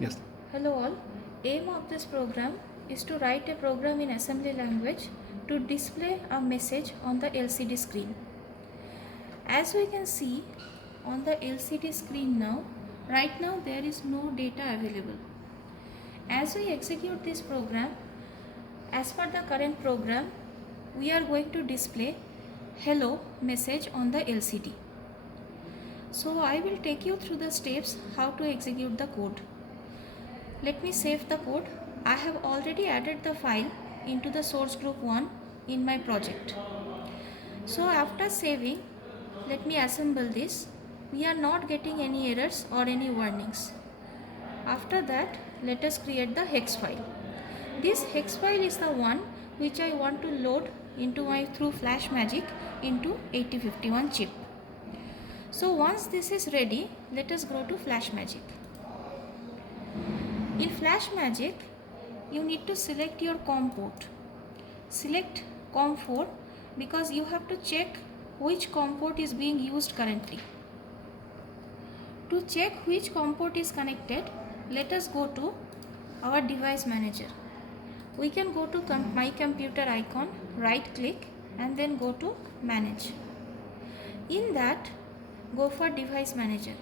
Yes. Hello all. Aim of this program is to write a program in assembly language to display a message on the LCD screen. As we can see on the LCD screen now, right now there is no data available. As we execute this program, as per the current program, we are going to display hello message on the LCD. So I will take you through the steps how to execute the code. Let me save the code. I have already added the file into the source group 1 in my project. So after saving, let me assemble this. We are not getting any errors or any warnings. After that, let us create the hex file. This hex file is the one which I want to load into my through FlashMagick into 8051 chip. So once this is ready, let us go to FlashMagick. In FlashMagick, you need to select your COM port. Select COM4 because you have to check which COM port is being used currently. To check which COM port is connected, let us go to our device manager. We can go to my computer icon, right click and then go to manage. In that, go for device manager.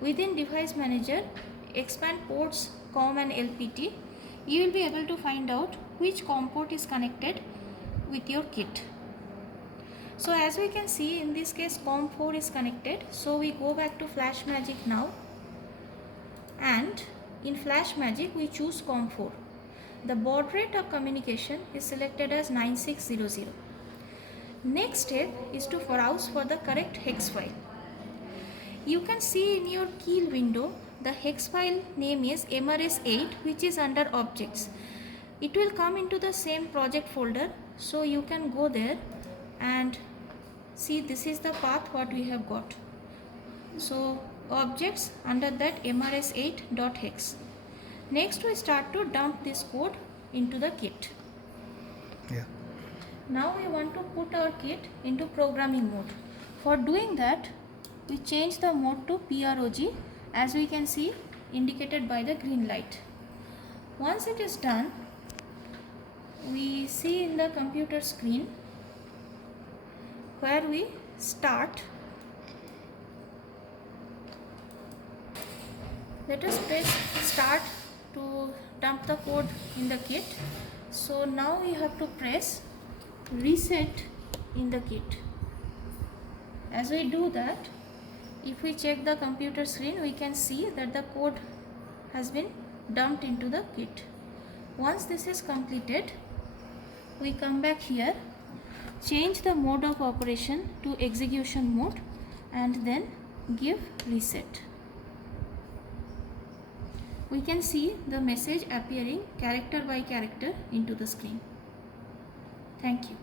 Within device manager, expand ports COM and LPT. You will be able to find out which COM port is connected with your kit. So as we can see, in this case COM4 is connected. So we go back to FlashMagick now, and in FlashMagick we choose COM4. The baud rate of communication is selected as 9600. Next step is to browse for the correct hex file. You can see in your Keel window the hex file name is MRS8, which is under objects. It will come into the same project folder, so you can go there and see this is the path what we have got. So objects, under that MRS8.hex. Next we start to dump this code into the kit. Yeah. Now we want to put our kit into programming mode. For doing that, we change the mode to PROG, as we can see indicated by the green light. Once it is done, we see in the computer screen where we start. Let us press start to dump the code in the kit. So now we have to press reset in the kit. As we do that, if we check the computer screen, we can see that the code has been dumped into the kit. Once this is completed, we come back here, change the mode of operation to execution mode and then give reset. We can see the message appearing character by character into the screen. Thank you.